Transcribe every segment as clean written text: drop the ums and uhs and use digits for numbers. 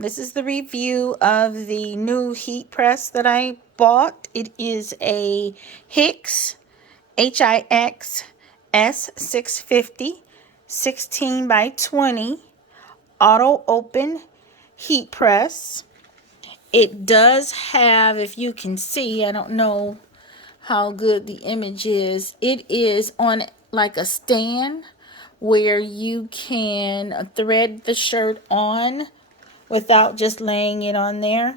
This is the review of the new heat press that I bought. It is a HIX HIX S650 16 by 20 auto open heat press. It does have, if you can see, I don't know how good the image is, it is on like a stand where you can thread the shirt on without just laying it on there.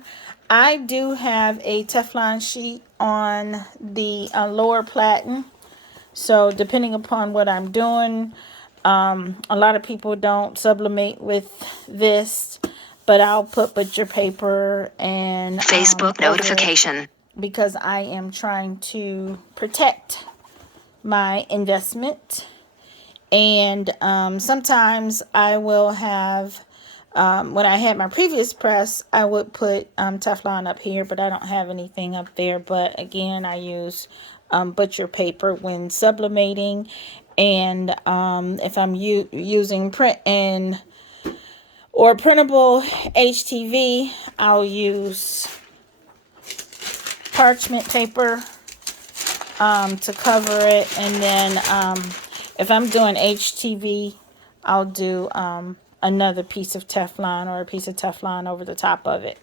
I do have a Teflon sheet on the lower platen, so depending upon what I'm doing, a lot of people don't sublimate with this, but I'll put butcher paper and Facebook notification because I am trying to protect my investment. And sometimes I will have, when I had my previous press, I would put Teflon up here, but I don't have anything up there. But again, I use butcher paper when sublimating. And if I'm using print and or printable HTV, I'll use parchment paper to cover it. And then if I'm doing HTV, I'll do another piece of Teflon or a piece of Teflon over the top of it.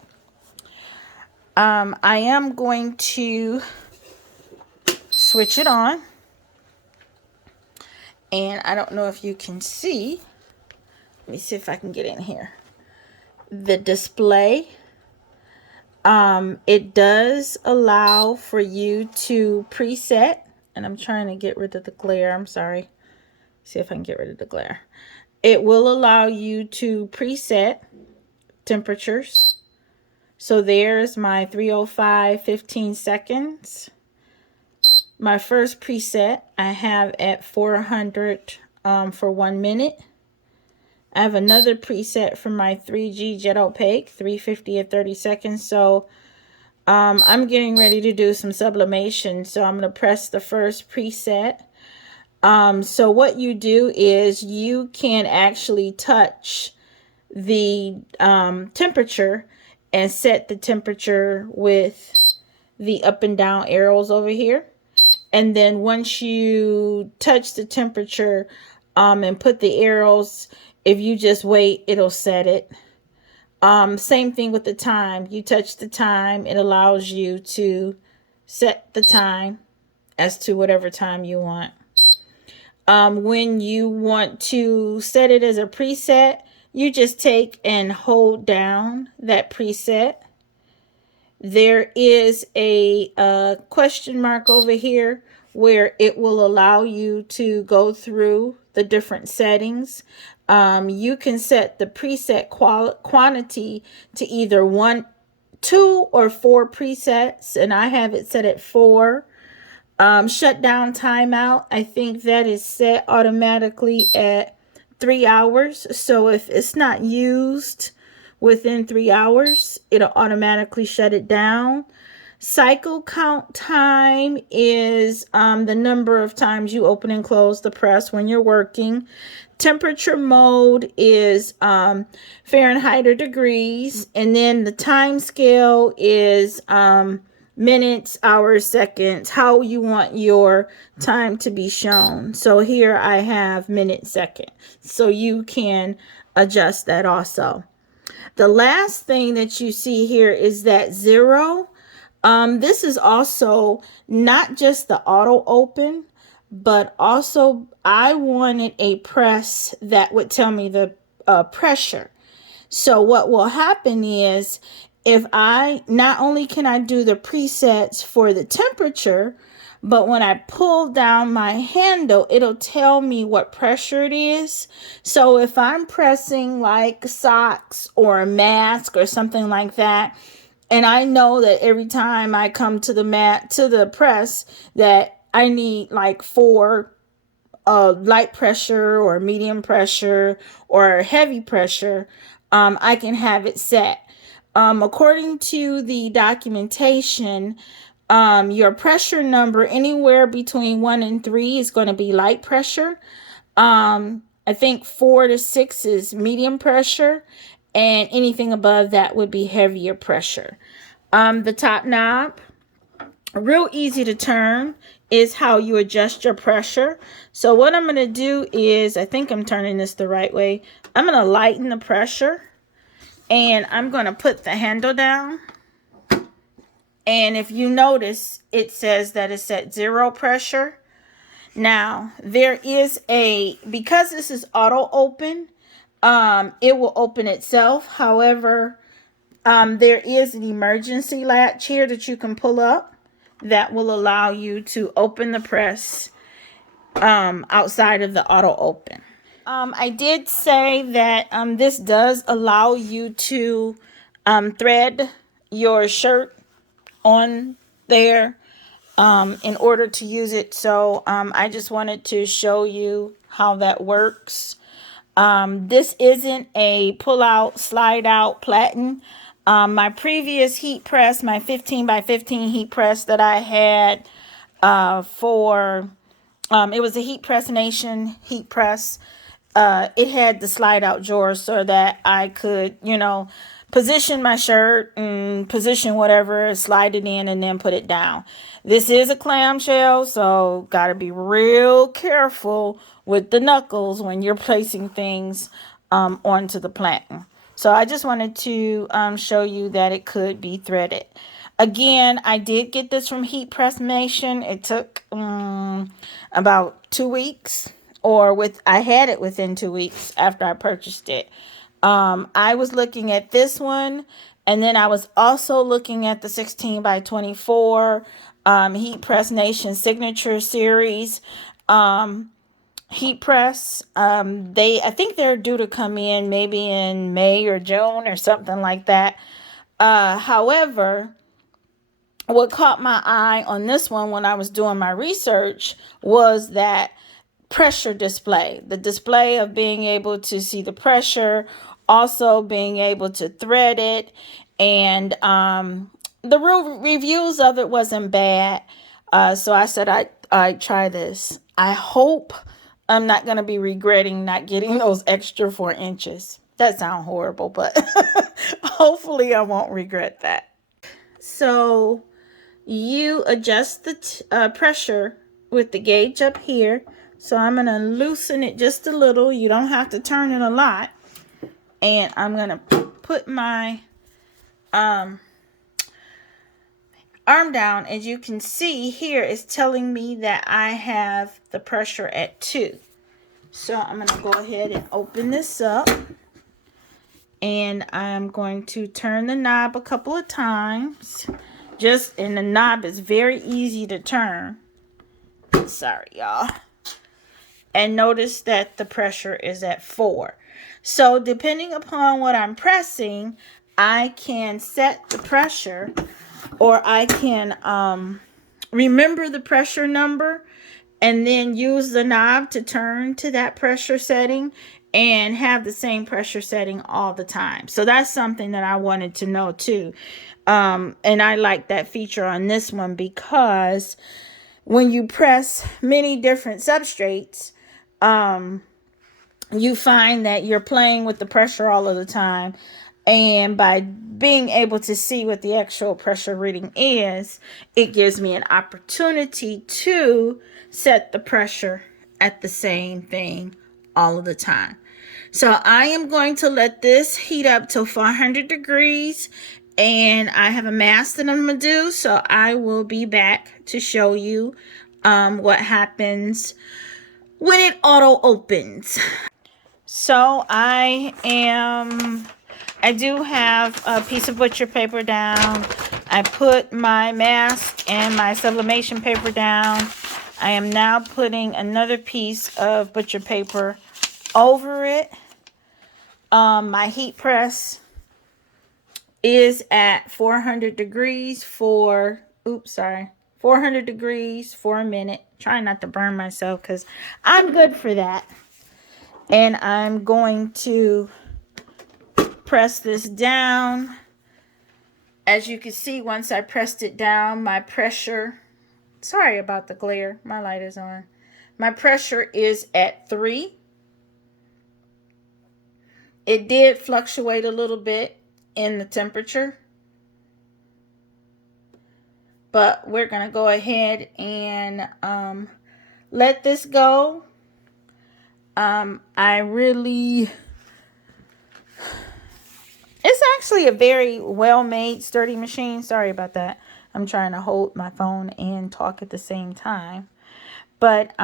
I am going to switch it on. And I don't know if you can see. Let me see if I can get in here. The display. It does allow for you to preset. And I'm trying to get rid of the glare. I'm sorry. See if I can get rid of the glare. It will allow you to preset temperatures. So there's my 305 15 seconds. My first preset I have at 400 for 1 minute. I have another preset for my 3G Jet Opaque, 350 at 30 seconds. So I'm getting ready to do some sublimation. So I'm going to press the first preset. So what you do is you can actually touch the temperature and set the temperature with the up and down arrows over here. And then once you touch the temperature and put the arrows, if you just wait, it'll set it. Same thing with the time. You touch the time, it allows you to set the time as to whatever time you want. When you want to set it as a preset, you just take and hold down that preset. There is a question mark over here where it will allow you to go through the different settings. You can set the preset quantity to either 1, 2, or 4 presets, and I have it set at 4. Shutdown timeout, I think that is set automatically at 3 hours. So if it's not used within 3 hours, it'll automatically shut it down. Cycle count time is the number of times you open and close the press when you're working. Temperature mode is Fahrenheit or degrees. And then the time scale is minutes, hours, seconds, how you want your time to be shown. So here I have minute, second. So you can adjust that also. The last thing that you see here is that 0. This is also not just the auto open, but also I wanted a press that would tell me the pressure. So what will happen is if not only can I do the presets for the temperature, but when I pull down my handle, it'll tell me what pressure it is. So if I'm pressing like socks or a mask or something like that, and I know that every time I come to the press that I need like 4 light pressure or medium pressure or heavy pressure, I can have it set. According to the documentation, your pressure number anywhere between 1 and 3 is going to be light pressure. I think 4 to 6 is medium pressure. and anything above that would be heavier pressure. The top knob, real easy to turn, is how you adjust your pressure. So what I'm going to do is, I think I'm turning this the right way. I'm going to lighten the pressure, and I'm going to put the handle down. And if you notice, it says that it's at 0 pressure. Now, there is because this is auto open, it will open itself. However, there is an emergency latch here that you can pull up that will allow you to open the press outside of the auto open. I did say that this does allow you to thread your shirt on there in order to use it. So I just wanted to show you how that works. This isn't a pull out, slide out platen. My previous heat press, my 15 by 15 heat press that I had it was a Heat Press Nation heat press. It had the slide out drawer so that I could, position my shirt and position whatever, slide it in and then put it down. This is a clamshell, so gotta be real careful with the knuckles when you're placing things onto the platen. So I just wanted to show you that it could be threaded. Again, I did get this from Heat Press Nation. It took about 2 weeks, I had it within 2 weeks after I purchased it. I was looking at this one, and then I was also looking at the 16 by 24 Heat Press Nation Signature Series heat press. I think they're due to come in maybe in May or June or something like that. However, what caught my eye on this one when I was doing my research was that pressure display, the display of being able to see the pressure, also being able to thread it, and the real reviews of it wasn't bad. So I said I'd try this. I hope I'm not going to be regretting not getting those extra 4 inches. That sounds horrible, but hopefully I won't regret that. So you adjust the pressure with the gauge up here. So I'm going to loosen it just a little. You don't have to turn it a lot. And I'm going to put my arm down. As you can see here, it's telling me that I have the pressure at 2. So I'm going to go ahead and open this up. And I'm going to turn the knob a couple of times. And the knob is very easy to turn. Sorry, y'all. And notice that the pressure is at 4. So depending upon what I'm pressing, I can set the pressure, or I can remember the pressure number and then use the knob to turn to that pressure setting and have the same pressure setting all the time. So that's something that I wanted to know too. And I like that feature on this one because when you press many different substrates, you find that you're playing with the pressure all of the time. And by being able to see what the actual pressure reading is, it gives me an opportunity to set the pressure at the same thing all of the time. So I am going to let this heat up to 400 degrees. And I have a mask that I'm going to do. So I will be back to show you what happens when it auto opens. So I do have a piece of butcher paper down. I put my mask and my sublimation paper down. I am now putting another piece of butcher paper over it. My heat press is at 400 degrees for 400 degrees for a minute. Try not to burn myself because I'm good for that. And I'm going to press this down. As you can see, once I pressed it down, my pressure, sorry about the glare, my light is on. My pressure is at 3. it did fluctuate a little bit in the temperature, but we're going to go ahead and let this go. It's actually a very well-made, sturdy machine. Sorry about that. I'm trying to hold my phone and talk at the same time. But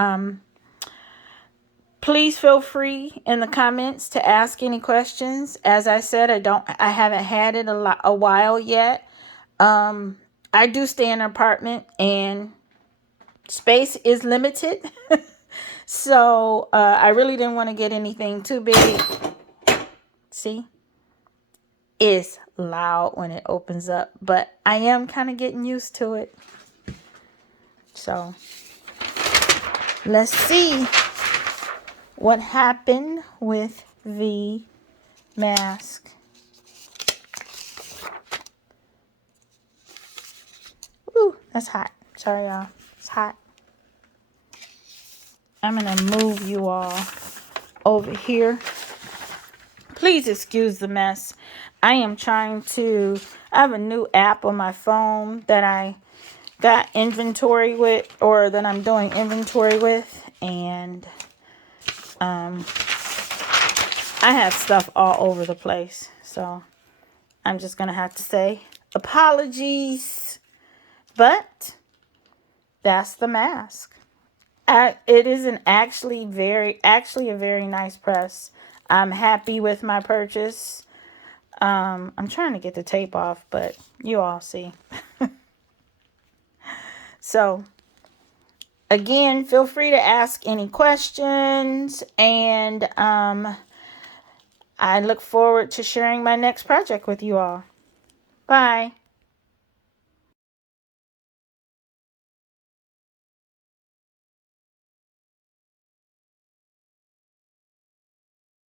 please feel free in the comments to ask any questions. As I said, I haven't had it a while yet. I do stay in an apartment and space is limited. So I really didn't want to get anything too big. See? It's loud when it opens up, but I am kind of getting used to it. So let's see what happened with the mask. Ooh, that's hot. Sorry, y'all. It's hot. I'm going to move you all over here. Please excuse the mess. I have a new app on my phone that I got inventory with, or that I'm doing inventory with, and I have stuff all over the place. So I'm just going to have to say apologies, but that's the mask. It is actually a very nice press. I'm happy with my purchase. I'm trying to get the tape off, but you all see. So, again, feel free to ask any questions, and I look forward to sharing my next project with you all. Bye.